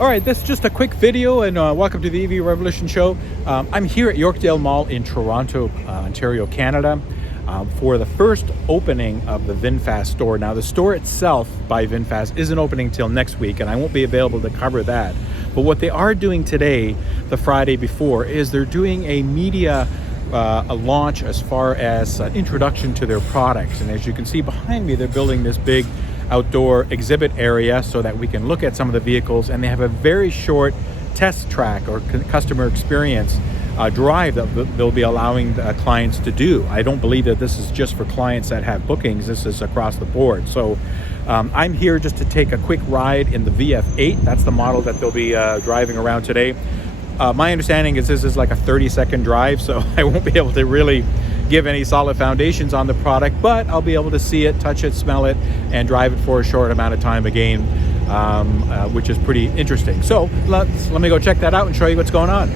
All right, this is just a quick video, and welcome to the EV Revolution Show. I'm here at Yorkdale Mall in Toronto, Ontario, Canada, for the first opening of the VinFast store. Now, the store itself by VinFast isn't opening till next week, and I won't be available to cover that. But what they are doing today, the Friday before, is they're doing a media a launch as far as introduction to their products. And as you can see behind me, they're building this big outdoor exhibit area so that we can look at some of the vehicles, and they have a very short test track or customer experience drive that they'll be allowing clients to do. I don't believe that this is just for clients that have bookings. This is across the board. So I'm here just to take a quick ride in the VF8. That's the model that they'll be driving around today. My understanding is this is like a 30-second drive, so I won't be able to really give any solid foundations on the product, but I'll be able to see it, touch it, smell it, and drive it for a short amount of time again, which is pretty interesting. So let me go check that out and show you what's going on.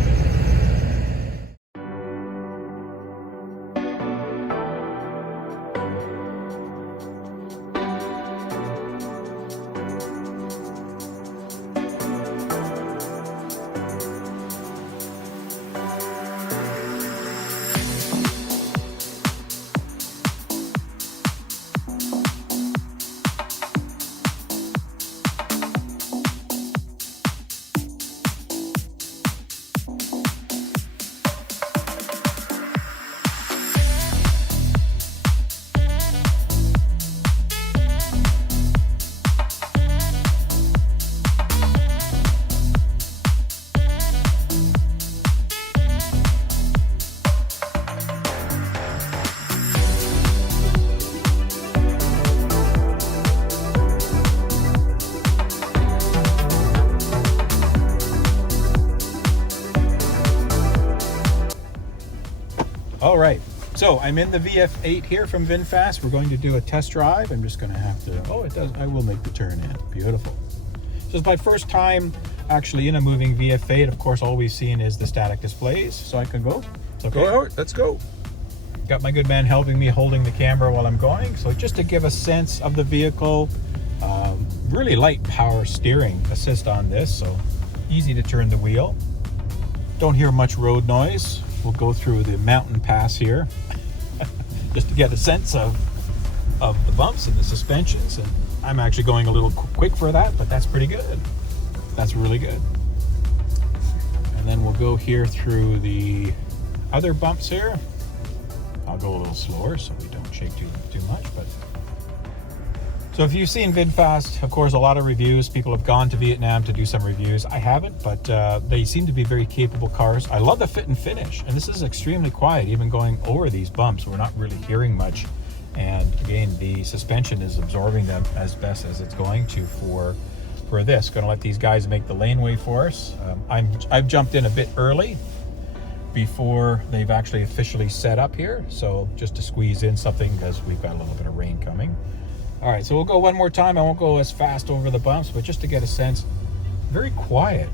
All right, so I'm in the VF8 here from VinFast. We're going to do a test drive. I'm just going to have to, oh, it does, I will make the turn in. Beautiful. So it's my first time actually in a moving VF8. Of course, all we've seen is the static displays. So I can go. Okay. Go out, let's go. Got my good man helping me holding the camera while I'm going. So just to give a sense of the vehicle, really light power steering assist on this. So easy to turn the wheel. Don't hear much road noise. We'll go through the mountain pass here just to get a sense of the bumps and the suspensions. And I'm actually going a little quick for that, but that's pretty good. That's really good. And then we'll go here through the other bumps here. I'll go a little slower so we don't shake too much. But so if you've seen VinFast, of course, a lot of reviews. People have gone to Vietnam to do some reviews. I haven't, but they seem to be very capable cars. I love the fit and finish, and this is extremely quiet. Even going over these bumps, we're not really hearing much. And again, the suspension is absorbing them as best as it's going to for this. Going to let these guys make the laneway for us. I've jumped in a bit early before they've actually officially set up here. So just to squeeze in something because we've got a little bit of rain coming. All right, so we'll go one more time. I won't go as fast over the bumps, but just to get a sense, very quiet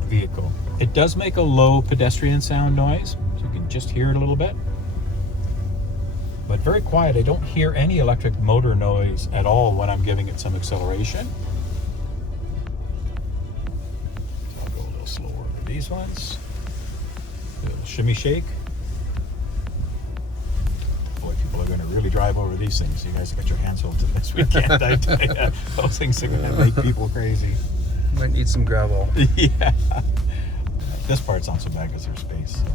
vehicle. It does make a low pedestrian sound noise, so you can just hear it a little bit. But very quiet. I don't hear any electric motor noise at all when I'm giving it some acceleration. So I'll go a little slower over these ones. A little shimmy shake. Boy, people are going to really drive over these things. You guys got your hands hold to this weekend. I tell you, those things are going to make people crazy. Might need some gravel. Yeah. This part's not so bad because there's space. So.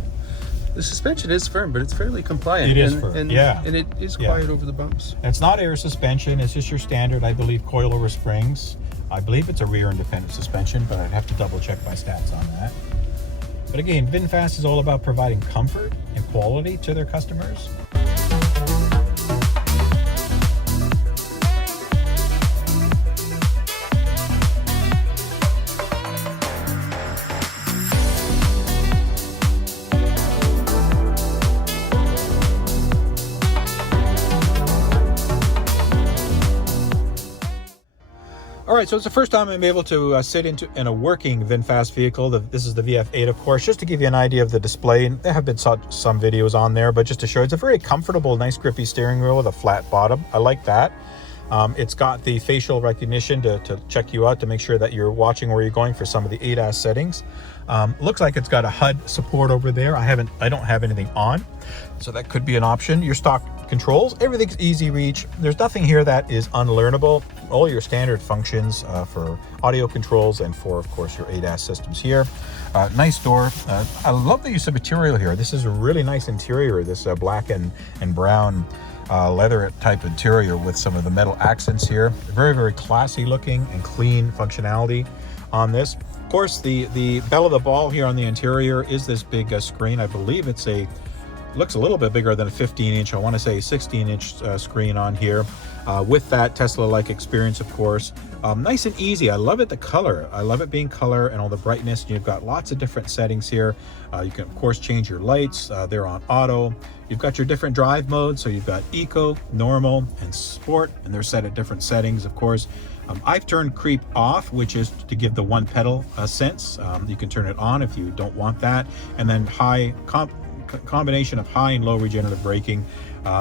The suspension is firm, but it's fairly compliant. It is firm, yeah. And it is quiet over the bumps. And it's not air suspension. It's just your standard, I believe, coilover springs. I believe it's a rear independent suspension, but I'd have to double check my stats on that. But again, VinFast is all about providing comfort and quality to their customers. All right, so it's the first time I'm able to sit in a working VinFast vehicle. This is the VF8, of course, just to give you an idea of the display. And there have been some videos on there, but just to show, it's a very comfortable, nice grippy steering wheel with a flat bottom. I like that. It's got the facial recognition to check you out, to make sure that you're watching where you're going for some of the ADAS settings. Looks like it's got a HUD support over there. I don't have anything on, so that could be an option. Your stock controls, everything's easy reach. There's nothing here that is unlearnable. All your standard functions for audio controls and for, of course, your ADAS systems here. Nice door. I love the use of material here. This is a really nice interior, this black and brown leather type interior with some of the metal accents here. Very, very classy looking and clean functionality on this. Of course, the belle of the ball here on the interior is this big screen. I believe it's looks a little bit bigger than a 15-inch. I want to say 16-inch screen on here with that Tesla-like experience, of course. Nice and easy. I love it, the color. I love it being color and all the brightness. You've got lots of different settings here. You can, of course, change your lights. They're on auto. You've got your different drive modes. So you've got eco, normal, and sport, and they're set at different settings, of course. I've turned creep off, which is to give the one pedal sense. You can turn it on if you don't want that. And then combination of high and low regenerative braking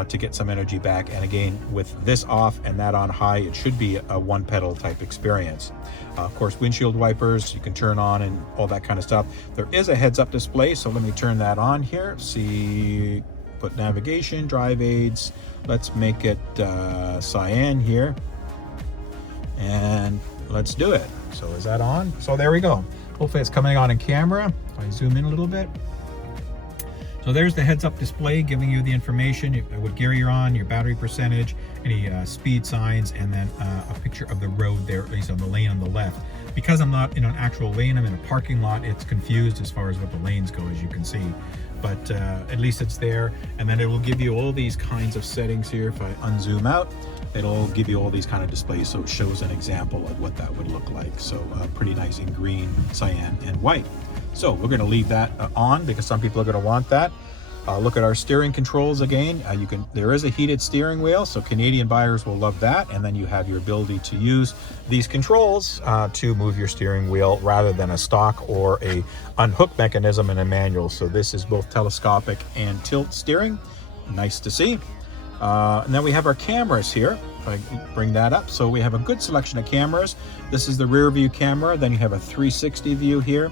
to get some energy back. And again, with this off and that on high, it should be a one pedal type experience. Of course, windshield wipers you can turn on and all that kind of stuff. There is a heads-up display, so let me turn that on here. See, put navigation, drive aids. Let's make it cyan here, and let's do it. So is that on? So there we go. Hopefully it's coming on in camera. If I zoom in a little bit. So there's the heads-up display giving you the information, what gear you're on, your battery percentage, any speed signs, and then a picture of the road there, at least on the lane on the left. Because I'm not in an actual lane, I'm in a parking lot, it's confused as far as what the lanes go, as you can see. But at least it's there. And then it will give you all these kinds of settings here. If I unzoom out, it'll give you all these kind of displays. So it shows an example of what that would look like. So pretty nice in green, cyan, and white. So we're going to leave that on because some people are going to want that. Look at our steering controls again. There is a heated steering wheel, so Canadian buyers will love that. And then you have your ability to use these controls to move your steering wheel rather than a stock or a unhook mechanism in a manual. So this is both telescopic and tilt steering. Nice to see. And then we have our cameras here. If I bring that up, so we have a good selection of cameras. This is the rear view camera. Then you have a 360 view here.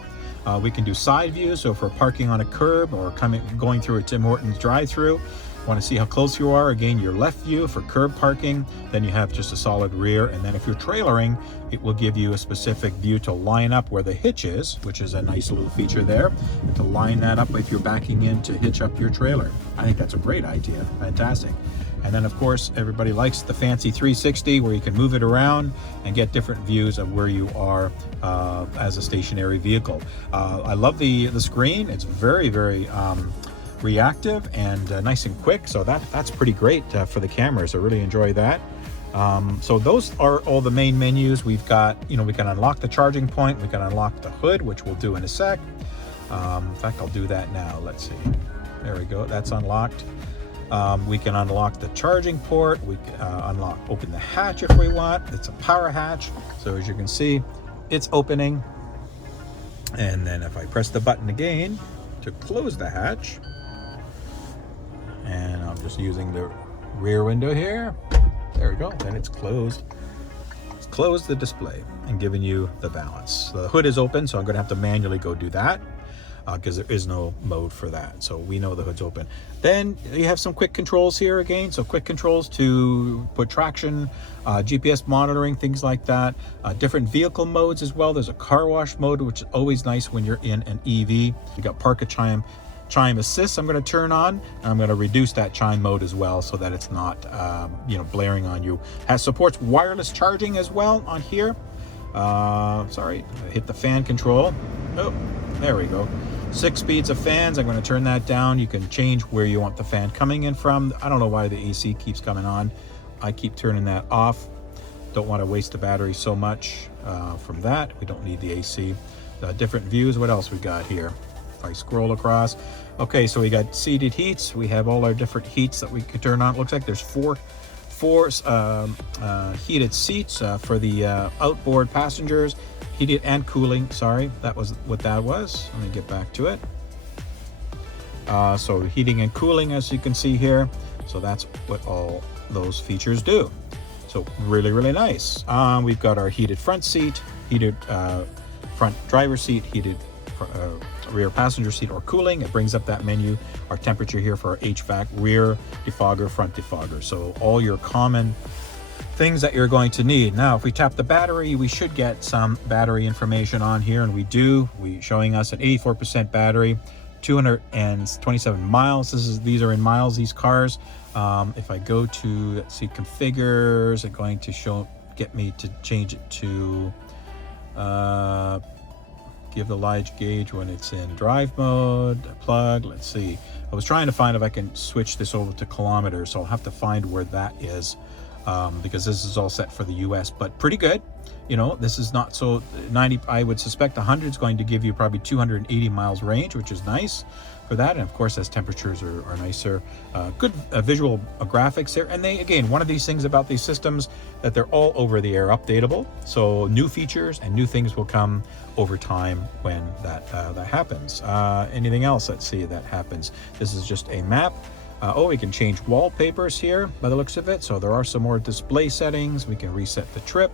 We can do side views, so if we're parking on a curb or going through a Tim Hortons drive-through, want to see how close you are, again, your left view for curb parking. Then you have just a solid rear, and then if you're trailering, it will give you a specific view to line up where the hitch is, which is a nice little feature there, and to line that up if you're backing in to hitch up your trailer. I think that's a great idea. Fantastic. And then, of course, everybody likes the fancy 360 where you can move it around and get different views of where you are as a stationary vehicle. I love the screen. It's very, very reactive and nice and quick. So that's pretty great for the cameras. I really enjoy that. So those are all the main menus. We've got, we can unlock the charging point. We can unlock the hood, which we'll do in a sec. In fact, I'll do that now. Let's see. There we go. That's unlocked. We can unlock the charging port. We can open the hatch if we want. It's a power hatch. So as you can see, it's opening. And then if I press the button again to close the hatch, and I'm just using the rear window here. There we go. Then it's closed. It's closed the display and giving you the balance. The hood is open, so I'm going to have to manually go do that. Because there is no mode for that, so we know the hood's open. Then you have some quick controls here again, so quick controls to put traction, GPS monitoring, things like that. Different vehicle modes as well. There's a car wash mode, which is always nice when you're in an EV. You got park a chime assist I'm going to turn on, and I'm going to reduce that chime mode as well so that it's not blaring on you. Supports wireless charging as well on here. Sorry, I hit the fan control. Oh, there we go. 6 speeds of fans. I'm going to turn that down. You can change where you want the fan coming in from. I don't know why the AC keeps coming on. I keep turning that off. Don't want to waste the battery so much from that. We don't need the AC. Different views. What else we got here? If I scroll across. Okay, so we got seated heats. We have all our different heats that we could turn on. It looks like there's four heated seats for the outboard passengers. Heated and cooling, sorry, that was what that was. Let me get back to it. So heating and cooling, as you can see here. So that's what all those features do. So really nice. We've got our heated front seat, heated front driver's seat, heated rear passenger seat or cooling. It brings up that menu. Our temperature here for our HVAC, rear defogger, front defogger. So all your common things that you're going to need. Now, if we tap the battery, we should get some battery information on here, and we do. Showing us an 84% battery, 227 miles. These are in miles, these cars. If I go to, let's see, configures, it's going to get me to change it to give the light gauge when it's in drive mode, plug. Let's see. I was trying to find if I can switch this over to kilometers, so I'll have to find where that is, because this is all set for the US, but pretty good. You know, this is not so 90. I would suspect 100 is going to give you probably 280 miles range, which is nice for that. And of course, as temperatures are nicer, good visual graphics here. And they, again, one of these things about these systems that they're all over the air updatable. So new features and new things will come over time when that happens. Anything else? Let's see that happens. This is just a map. We can change wallpapers here by the looks of it. So there are some more display settings. We can reset the trip.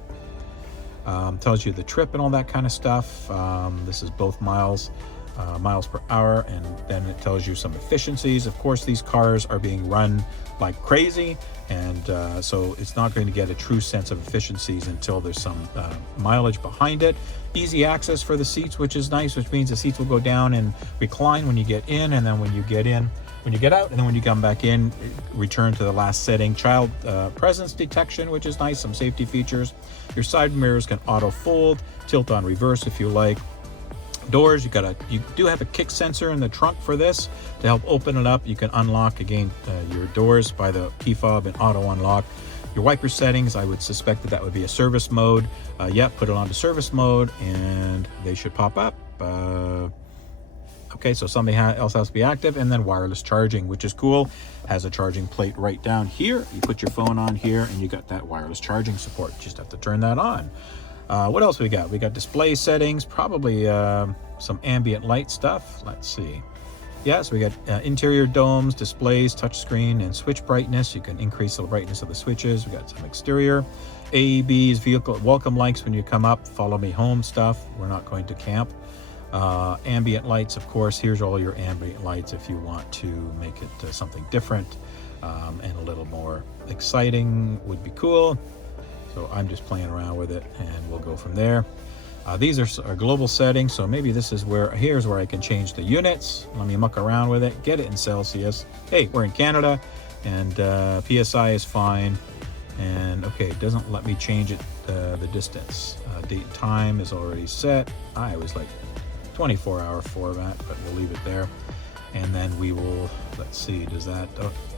Tells you the trip and all that kind of stuff. This is both miles per hour, and then it tells you some efficiencies. Of course, these cars are being run like crazy, and so it's not going to get a true sense of efficiencies until there's some mileage behind it. Easy access for the seats, which is nice, which means the seats will go down and recline when you get in, and then when you get out, and then when you come back in, return to the last setting. Child presence detection, which is nice, some safety features. Your side mirrors can auto fold, tilt on reverse if you like. Doors, you do have a kick sensor in the trunk for this to help open it up. You can unlock again your doors by the key fob and auto unlock. Your wiper settings, I would suspect that would be a service mode. Put it onto service mode and they should pop up. Okay, so something else has to be active. And then wireless charging, which is cool. Has a charging plate right down here. You put your phone on here and you got that wireless charging support. Just have to turn that on. What else we got? We got display settings, probably some ambient light stuff. Let's see. Yeah, so we got interior domes, displays, touchscreen, and switch brightness. You can increase the brightness of the switches. We got some exterior AEBs, vehicle welcome lights when you come up, follow me home stuff. We're not going to camp. Ambient lights, of course. Here's all your ambient lights if you want to make it something different and a little more exciting would be cool. So I'm just playing around with it and we'll go from there. These are global settings, so maybe here's where I can change the units. Let me muck around with it, get it in Celsius. Hey, we're in Canada, and PSI is fine. And okay, it doesn't let me change it, the distance. Date and time is already set. I was like 24-hour format, but we'll leave it there. And then we will, let's see, does that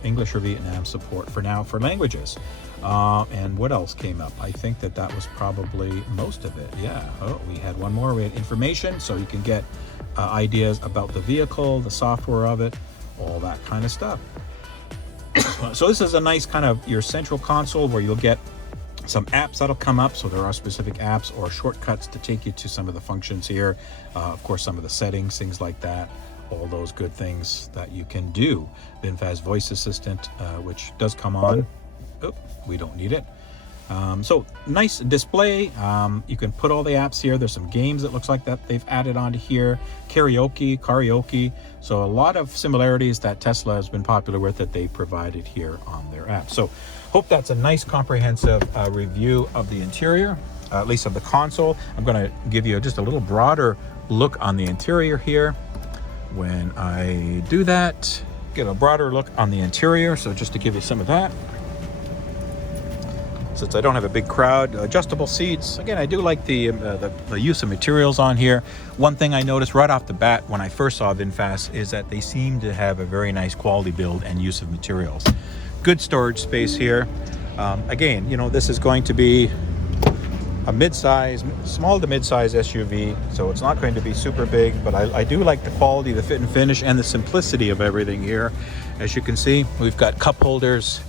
English or Vietnam support for now for languages. And what else came up? I think that was probably most of it. Yeah. Oh, we had one more. We had information, so you can get ideas about the vehicle, the software of it, all that kind of stuff. So this is a nice kind of your central console where you'll get some apps that'll come up. So there are specific apps or shortcuts to take you to some of the functions here. Of course, some of the settings, things like that. All those good things that you can do. VinFast Voice Assistant, which does come on. Oh, we don't need it. So nice display. You can put all the apps here. There's some games that looks like that they've added onto here. Karaoke. So a lot of similarities that Tesla has been popular with that they provided here on their app. So hope that's a nice comprehensive review of the interior, at least of the console. I'm going to give you just a little broader look on the interior here. When I do that, get a broader look on the interior. So just to give you some of that. Since I don't have a big crowd, adjustable seats. Again, I do like the use of materials on here. One thing I noticed right off the bat when I first saw VinFast is that they seem to have a very nice quality build and use of materials. Good storage space here. Again, you know, this is going to be a mid-size, small to mid-size SUV, so it's not going to be super big, but I do like the quality, the fit and finish, and the simplicity of everything here. As you can see, we've got cup holders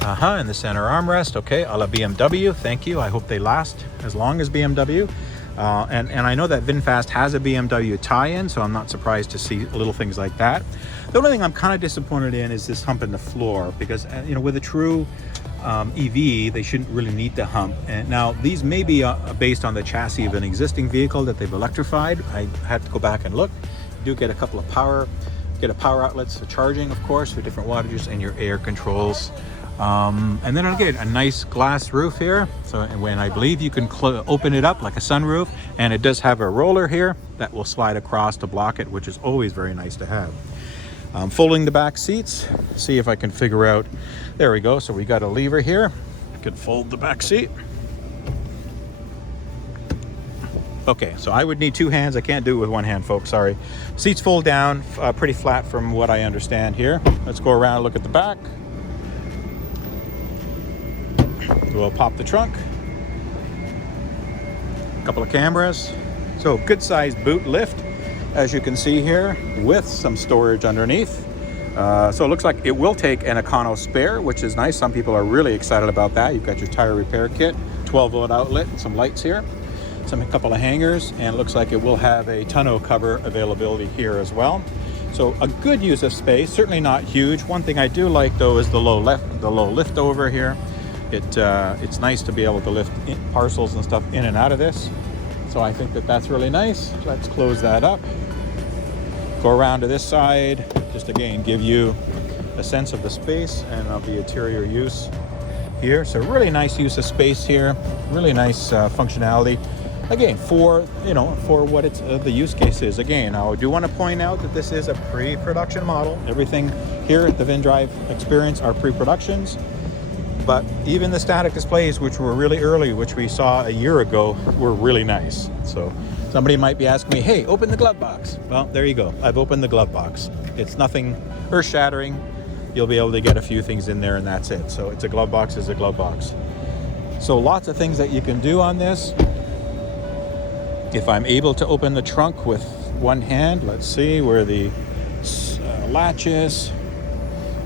in the center armrest. Okay, a la BMW. Thank you. I hope they last as long as BMW. And I know that VinFast has a BMW tie-in, so I'm not surprised to see little things like that. The only thing I'm kind of disappointed in is this hump in the floor, because you know, with a true EV, they shouldn't really need to hump. And now these may be based on the chassis of an existing vehicle that they've electrified. I had to go back and look. You do get a couple of power outlets for charging, of course, for different wattages, and your air controls. And then again, a nice glass roof here. So when I believe you can open it up like a sunroof, and it does have a roller here that will slide across to block it, which is always very nice to have. Folding the back seats, see if I can figure out, there we go. So we got a lever here, I could fold the back seat. Okay, so I would need two hands. I can't do it with one hand, folks, sorry. Seats fold down, pretty flat from what I understand here. Let's go around and look at the back. We'll pop the trunk. A couple of cameras. So good sized boot lift, as you can see here, with some storage underneath. So it looks like it will take an Econo spare, which is nice. Some people are really excited about that. You've got your tire repair kit, 12-volt outlet, and some lights here. A couple of hangers, and it looks like it will have a tonneau cover availability here as well. So a good use of space, certainly not huge. One thing I do like though is the low lift over here. It's nice to be able to lift parcels and stuff in and out of this. So I think that that's really nice. Let's close that up. Go around to this side, just again give you a sense of the space and of the interior use here. So really nice use of space here, really nice functionality. Again, for what it's the use case is. Again, I do want to point out that this is a pre-production model. Everything here at the VinDrive Experience are pre-productions, but even the static displays, which were really early, which we saw a year ago, were really nice. So somebody might be asking me, hey, open the glove box. Well, there you go. I've opened the glove box. It's nothing earth-shattering. You'll be able to get a few things in there and that's it. So it's a glove box, is a glove box. So lots of things that you can do on this. If I'm able to open the trunk with one hand, let's see where the latch is.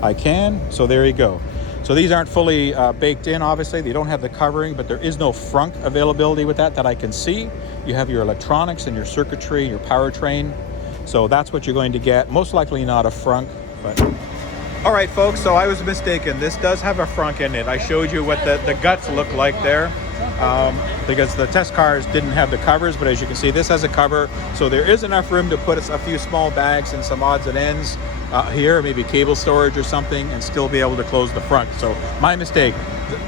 I can, so there you go. So these aren't fully baked in, obviously. They don't have the covering, but there is no Frunk availability with that I can see. You have your electronics and your circuitry, your powertrain. So that's what you're going to get. Most likely not a Frunk, but... All right, folks, so I was mistaken. This does have a Frunk in it. I showed you what the guts look like there. Because the test cars didn't have the covers, but as you can see, this has a cover, so there is enough room to put a few small bags and some odds and ends here, maybe cable storage or something, and still be able to close the front. So my mistake.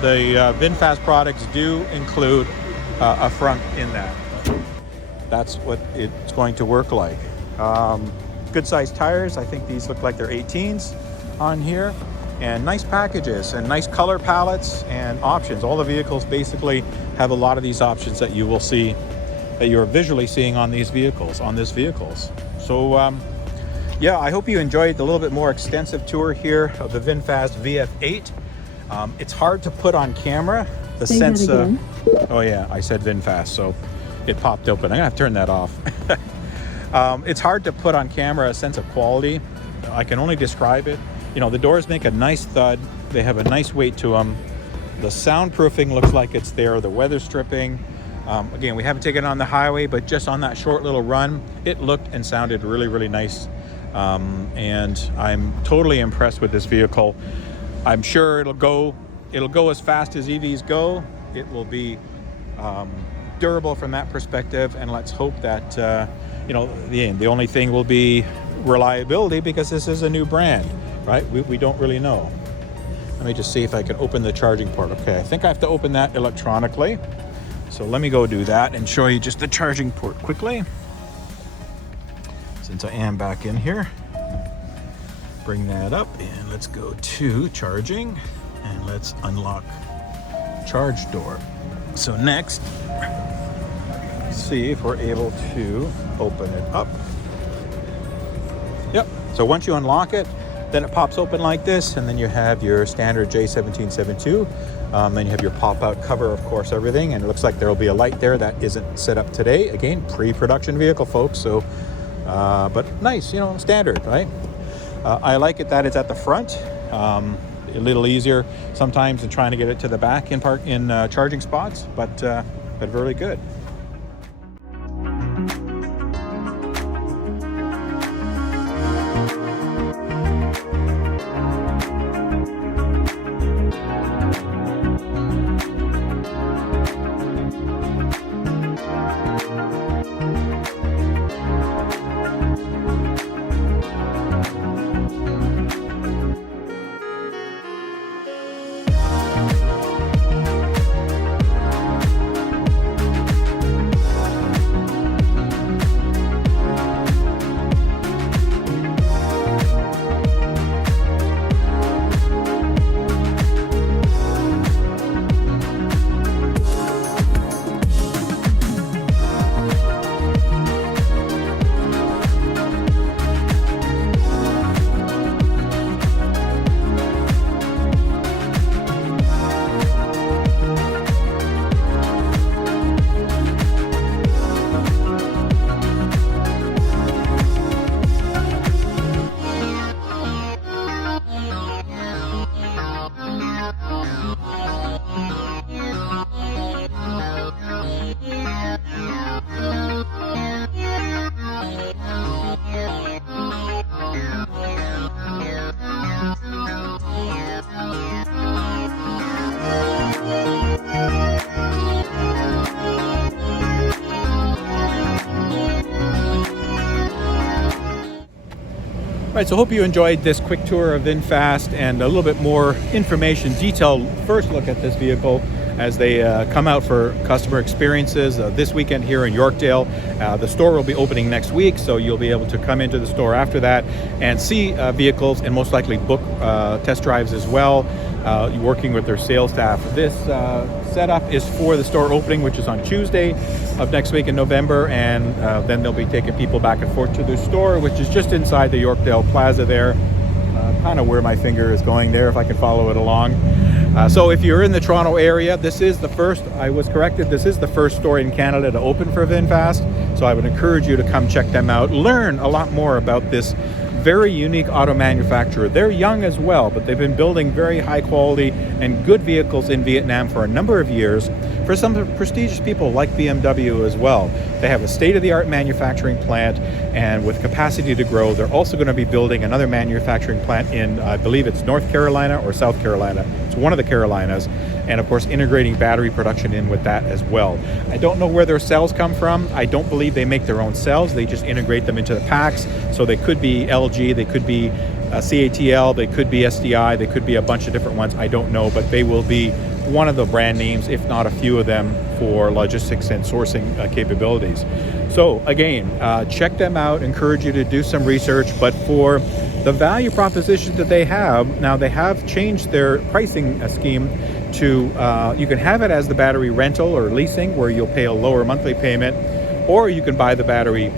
The VinFast products do include a front in that. That's what it's going to work like. Good sized tires. I think these look like they're 18s on here. And nice packages and nice color palettes and options. All the vehicles basically have a lot of these options that you will see, that you're visually seeing on these vehicles, So yeah, I hope you enjoyed the little bit more extensive tour here of the VinFast VF8. It's hard to put on camera, the sense of, oh yeah, I said VinFast, so it popped open. I'm gonna have to turn that off. It's hard to put on camera a sense of quality. I can only describe it. You know, the doors make a nice thud. They have a nice weight to them. The soundproofing looks like it's there. The weather stripping. Again, we haven't taken it on the highway, but just on that short little run, it looked and sounded really, really nice. And I'm totally impressed with this vehicle. I'm sure it'll go as fast as EVs go. It will be durable from that perspective. And let's hope that, you know, the only thing will be reliability, because this is a new brand. Right? We don't really know. Let me just see if I can open the charging port. Okay, I think I have to open that electronically. So let me go do that and show you just the charging port quickly. Since I am back in here. Bring that up and let's go to charging and let's unlock charge door. So next, let's see if we're able to open it up. Yep, so once you unlock it, then it pops open like this, and then you have your standard J1772. Then you have your pop-out cover, of course, everything, and it looks like there will be a light there that isn't set up today. Again, pre-production vehicle, folks, so, but nice, you know, standard, right? I like it that it's at the front. A little easier sometimes than trying to get it to the back in charging spots, but really good. Right, so hope you enjoyed this quick tour of VinFast and a little bit more information, detailed first look at this vehicle as they come out for customer experiences this weekend here in Yorkdale. The store will be opening next week, so you'll be able to come into the store after that and see vehicles and most likely book test drives as well, working with their sales staff. This setup is for the store opening, which is on Tuesday of next week in November, and then they'll be taking people back and forth to their store, which is just inside the Yorkdale Plaza there, kind of where my finger is going there, if I can follow it along. So if you're in the Toronto area, this is the first, I was corrected, this is the first store in Canada to open for VinFast. So I would encourage you to come check them out, learn a lot more about this very unique auto manufacturer. They're young as well, but they've been building very high quality and good vehicles in Vietnam for a number of years for some prestigious people like BMW as well. They have a state-of-the-art manufacturing plant, and with capacity to grow, they're also going to be building another manufacturing plant in, I believe it's North Carolina or South Carolina. It's one of the Carolinas, and of course integrating battery production in with that as well. I don't know where their cells come from. I don't believe they make their own cells. They just integrate them into the packs. So they could be LG, they could be CATL, they could be SDI, they could be a bunch of different ones. I don't know, but they will be one of the brand names, if not a few of them, for logistics and sourcing capabilities. So again, check them out, encourage you to do some research, but for the value proposition that they have, now they have changed their pricing scheme to, you can have it as the battery rental or leasing, where you'll pay a lower monthly payment, or you can buy the battery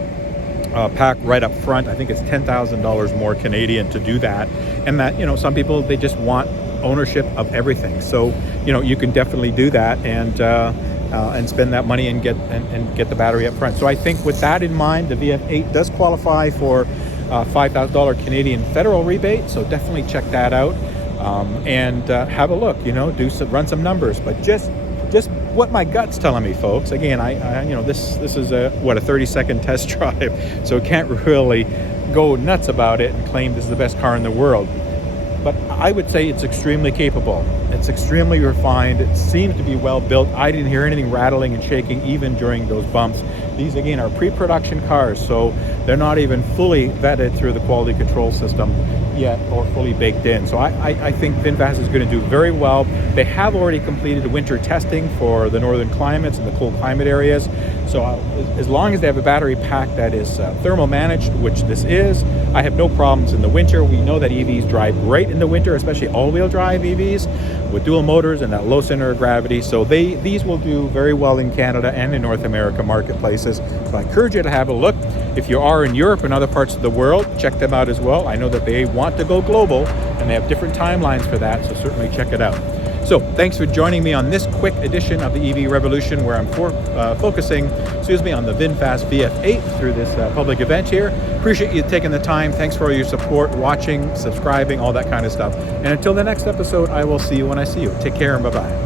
pack right up front. I think it's $10,000 more Canadian to do that. And that, you know, some people, they just want ownership of everything. So, you know, you can definitely do that and spend that money and get the battery up front. So I think with that in mind, the VF8 does qualify for $5,000 Canadian federal rebate. So definitely check that out and have a look. You know, run some numbers, but just what my gut's telling me, folks. Again, I you know, this is a 30-second test drive, so can't really go nuts about it and claim this is the best car in the world. But I would say it's extremely capable. It's extremely refined. It seems to be well built. I didn't hear anything rattling and shaking even during those bumps. These, again, are pre-production cars, so they're not even fully vetted through the quality control system yet or fully baked in. So I think VinFast is going to do very well. They have already completed winter testing for the northern climates and the cold climate areas. So as long as they have a battery pack that is thermal managed, which this is, I have no problems in the winter. We know that EVs drive great in the winter, especially all-wheel drive EVs with dual motors and that low center of gravity. So these will do very well in Canada and in North America marketplaces. So I encourage you to have a look. If you are in Europe and other parts of the world, check them out as well. I know that they want to go global and they have different timelines for that, so certainly check it out. So thanks for joining me on this quick edition of the EV Revolution, where I'm focusing on the VinFast VF8 through this public event here. Appreciate you taking the time. Thanks for all your support, watching, subscribing, all that kind of stuff. And until the next episode, I will see you when I see you. Take care and bye-bye.